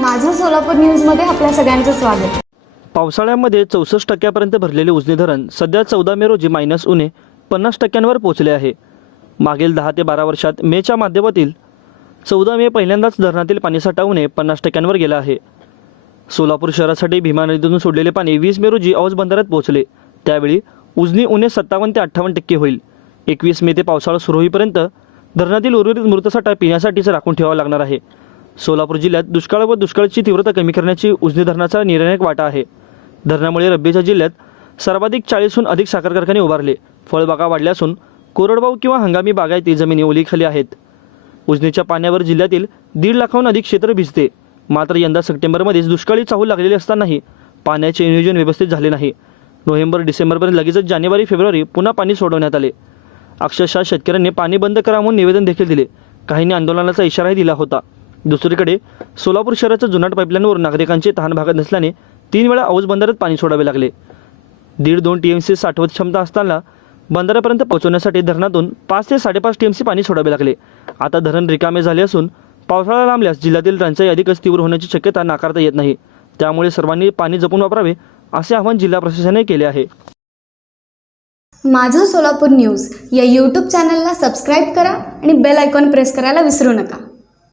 माझं सोलापूर न्यूजमध्ये आपल्या सगळ्यांचं स्वागत. पावसाळ्यामध्ये चौसष्ट टक्क्यापर्यंत भरलेले उजनी धरण सध्या चौदा मे रोजी मायनस उणे पन्नास टक्क्यांवर पोहोचले आहे. मागील दहा ते बारा वर्षात मेच्या माध्यमातील चौदा मे पहिल्यांदाच धरणातील पाणीसाठा उणे पन्नास टक्क्यांवर गेला आहे. सोलापूर शहरासाठी भीमा नदीतून सोडलेले पाणी वीस मे रोजी औज बंदरात पोहोचले. त्यावेळी उजनी उणे सत्तावन्न ते अठ्ठावन्न टक्के होईल. एकवीस मे ते पावसाळा सुरू होईपर्यंत धरणातील उर्वरित मृतसाठा पिण्यासाठीच राखून ठेवावा लागणार आहे. सोलापूर जिल्ह्यात दुष्काळ व दुष्काळाची तीव्रता कमी करण्याची उजनी धरणाचा निर्णायक वाटा आहे. धरणामुळे रब्बीच्या जिल्ह्यात सर्वाधिक चाळीसहून अधिक साखर कारखाने उभारले. फळबागा वाढल्या असून कोरडवाहू किंवा हंगामी बागायती जमिनी ओलीखाली आहेत. उजनीच्या पाण्यावर जिल्ह्यातील दीड लाखाहून अधिक क्षेत्र भिजते. मात्र यंदा सप्टेंबरमध्येच दुष्काळी चाहूल लागलेली असतानाही पाण्याचे नियोजन व्यवस्थित झाले नाही. नोव्हेंबर डिसेंबरपर्यंत लगेचच जानेवारी फेब्रुवारी पुन्हा पाणी सोडवण्यात आले. अक्षरशः शेतकऱ्यांनी पाणी बंद करा म्हणून निवेदन देखील दिले. काहींनी आंदोलनाचा इशाराही दिला होता. दुसरीकडे सोलापूर शहराच्या जुनाट पाईपलाईनवर नागरिकांचे तहान भागत नसल्याने तीन वेळा औज बंदरात पाणी सोडावे लागले. दीड दोन टी एम सी साठवत क्षमता असताना बंदरापर्यंत पोहोचवण्यासाठी धरणातून पाच ते साडेपाच टी एम सी पाणी सोडावे लागले. आता धरण रिकामे झाले असून पावसाळा लांबल्यास जिल्ह्यातील टंचाई अधिकच तीव्र होण्याची शक्यता नाकारता येत नाही. त्यामुळे सर्वांनी पाणी जपून वापरावे असे आवाहन जिल्हा प्रशासनाने केले आहे. माझं सोलापूर न्यूज या यूट्यूब चॅनलला सबस्क्राईब करा आणि बेल आयकॉन प्रेस करायला विसरू नका.